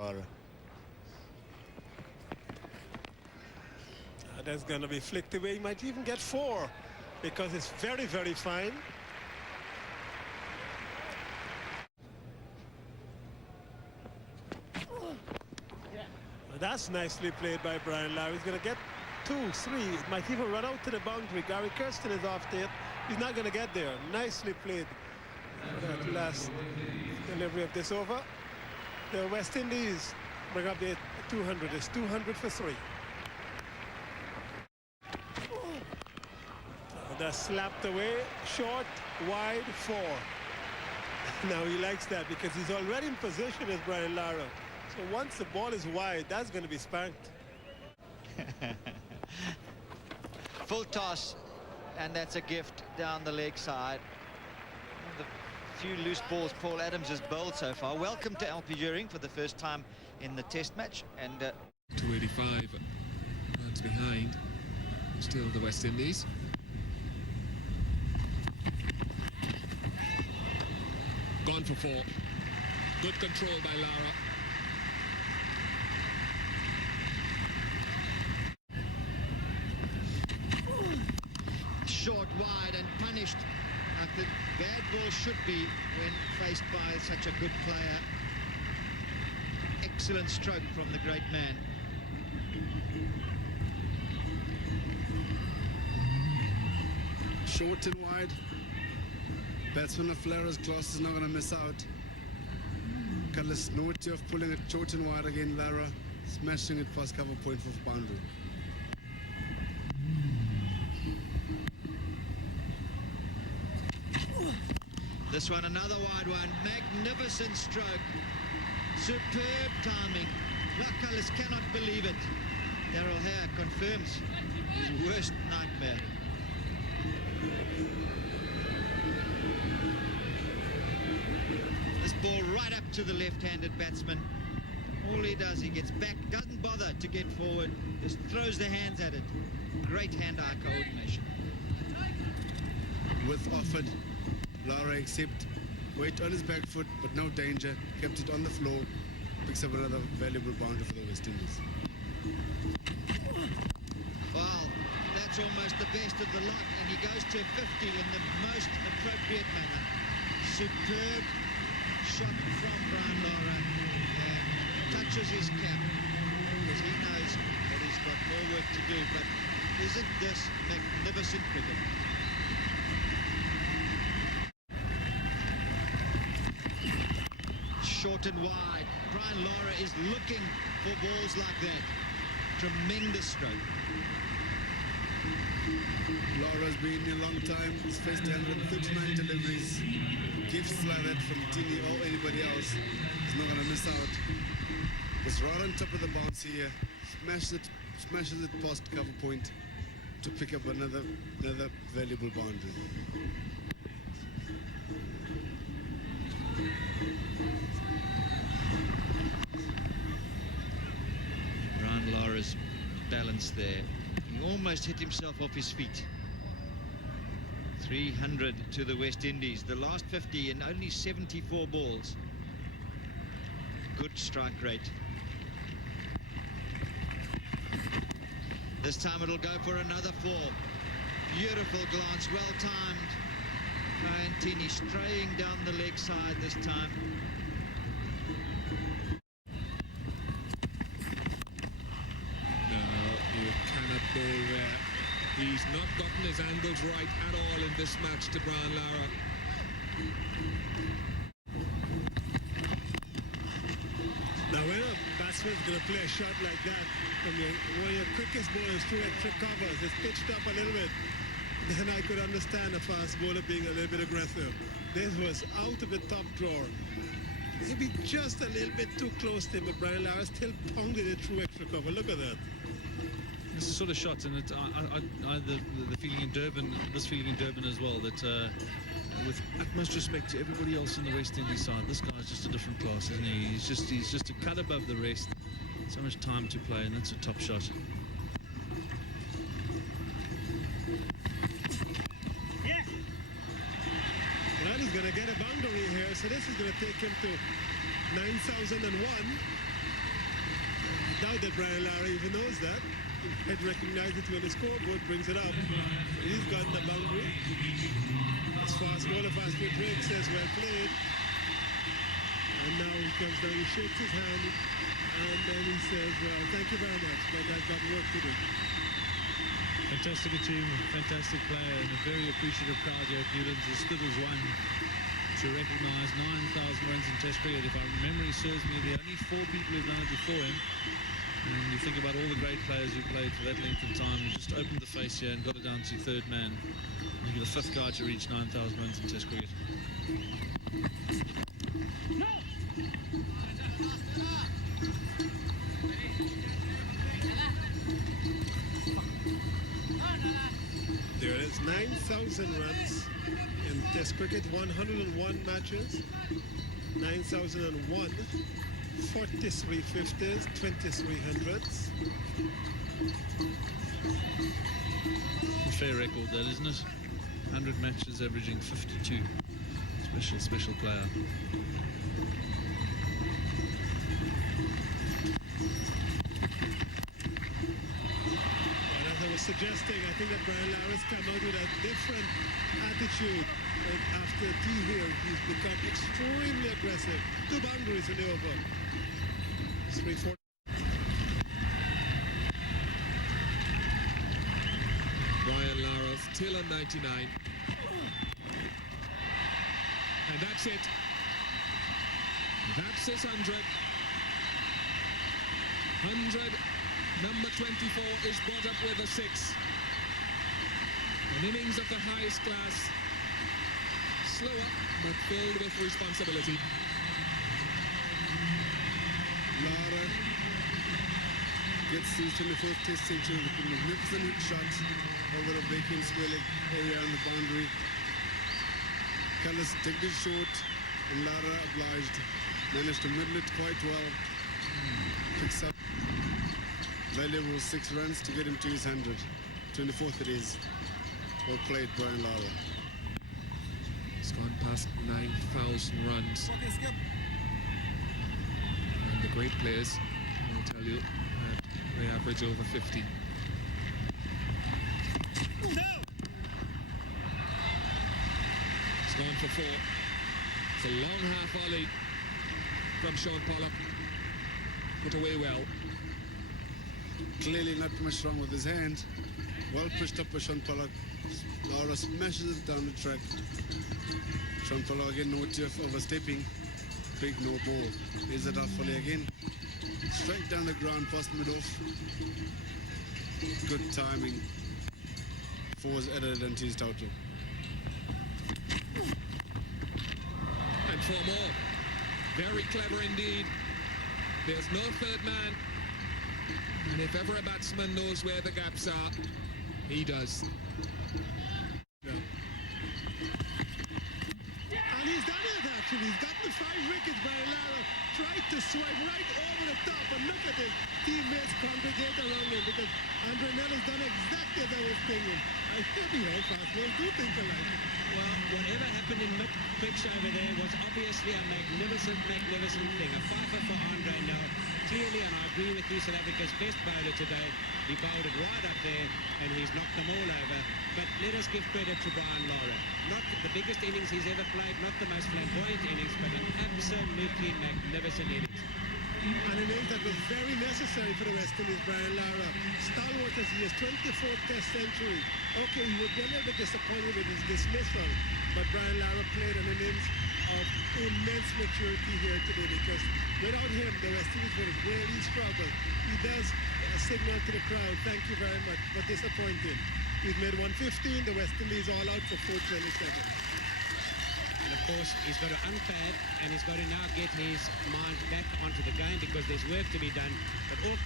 Lara. That's going to be flicked away. He might even get 4 because it's very, very fine. That's nicely played by Brian Lara. He's going to get 2, 3. It might even run out to the boundary. Gary Kirsten is off there. He's not going to get there. Nicely played. That last delivery of this over. The West Indies bring up the 200. It's 200 for 3. That's slapped away. Short, wide, 4. Now he likes that because he's already in position as Brian Lara. So once the ball is wide, that's going to be spanked. Full toss, and that's a gift down the leg side. The few loose balls Paul Adams has bowled so far. Welcome to Alpi During for the first time in the test match. And 285 runs behind. Still the West Indies. Gone for 4. Good control by Lara. Short, wide, and punished. Like the bad ball should be when faced by such a good player. Excellent stroke from the great man. Short and wide. Batsman of Lara's class is not going to miss out. Carlos naughty of pulling it short and wide again. Lara smashing it past cover point for boundary. This one, another wide one. Magnificent stroke. Superb timing. Carlos cannot believe it. Daryl Hare confirms his worst nightmare. This ball right up to the left-handed batsman. All he does, he gets back, doesn't bother to get forward, just throws the hands at it. Great hand-eye coordination. With offered, Lara accept, weight on his back foot, but no danger, kept it on the floor, picks up another valuable boundary for the West Indies. Wow, that's almost the best of the lot, and he goes to 50 in the most appropriate manner. Superb shot from Brian Lara, and touches his cap, because he knows that he's got more work to do, but isn't this magnificent cricket? Short and wide. Brian Lara is looking for balls like that. Tremendous stroke. Lara's been here a long time. He's faced 139 deliveries. Gifts like that from Tini or anybody else. He's not going to miss out. He's right on top of the bounce here. Smashes it past cover point to pick up another valuable boundary. Brian Lara's balance there. He almost hit himself off his feet. 300 to the West Indies. The last 50 in only 74 balls. Good strike rate. This time it'll go for another 4. Beautiful glance, well timed. Tini straying down the leg side this time. No, you cannot bowl there. He's not gotten his angles right at all in this match to Brian Lara. Now when a batsman's going to play a shot like that, when your quickest ball is 2 extra covers, it's pitched up a little bit, then I could understand a fast bowler being a little bit aggressive. This was out of the top drawer. Maybe just a little bit too close to him, but Brian Lara still pounded it through extra cover. Look at that. This is sort of shots, and the feeling in Durban, this feeling in Durban as well, that with utmost respect to everybody else in the West Indies side, this guy's just a different class, isn't he? He's just a cut above the rest. So much time to play, and that's a top shot. Yeah. Well, he's going to get a boundary here, so this is going to take him to 9,001. think that Brian Lara even knows that. He had recognized it when the scoreboard brings it up. He's gotten the boundary. As fast bowler, fast break says well played. And now he comes down, he shakes his hand, and then he says, well, thank you very much, but I've got work to do. Fantastic achievement, fantastic player, and a very appreciative crowd here at Newlands has stood as one to recognise 9,000 runs in Test cricket. If our memory serves me, there are only 4 people who've done it before him. And you think about all the great players who played for that length of time, who just opened the face here and got it down to third man. Maybe the 5th guy to reach 9,000 runs in Test cricket. There it is, 9,000 runs in Test cricket, 101 matches, 9,001. 43 50s, 23 hundreds. A fair record that, isn't it? 100 matches averaging 52. Special player. And as I was suggesting, I think that Brian Lara's come out with a different attitude. And after a tea here, he's become extremely aggressive. 2 boundaries in the over. 3-4. Brian Lara still on 99. And that's it. That's his 100. 100. Number 24 is brought up with a 6. An innings of the highest class. Slower, but filled with responsibility. Lara gets his 24th Test century with a magnificent hit shot over a vacant square leg area on the boundary. Callis digged it short, and Lara obliged. Managed to middle it quite well. Picks up valuable 6 runs to get him to his 100. 24th it is. Well played, Brian Lara. It's gone past 9,000 runs. And the great players, I will tell you, they average over 50. It's gone for 4. It's a long half volley from Sean Pollock. Put away well. Clearly not much wrong with his hand. Well pushed up by Sean Pollock. Lara smashes it down the track. Sean Pollock again naughty of overstepping. Big no ball. Here's it off volley again. Straight down the ground, past mid-off. Good timing. 4's added into his total. And 4 more. Very clever indeed. There's no third man. And if ever a batsman knows where the gaps are, he does. Yeah. And he's done it actually. He's got the 5 wickets. Brian Lara tried to swipe right over the top, and look at his teammates congregate around him because Andre Nella's done exactly as I was thinking. I said, you know, fast balls do think alike. Well, whatever happened in mid-pitch over there was obviously a magnificent thing. A fifer for Andre Nel. Clearly, and I agree with you, South Africa's best bowler today. He bowled it right up there, and he's knocked them all over. But let us give credit to Brian Lara. Not the biggest innings he's ever played, not the most flamboyant innings, but an absolutely magnificent innings. And an innings that was very necessary for the West Indies, Brian Lara. Stalwart as he is, 24th Test century. Okay, he would be a little bit disappointed with his dismissal, but Brian Lara played an innings of immense maturity here today because without him, the West Indies would have really struggled. He does signal to the crowd, thank you very much, but disappointed. He's made 115, the West Indies all out for 427. And of course, he's got to unpad, and he's got to now get his mind back onto the game because there's work to be done. But all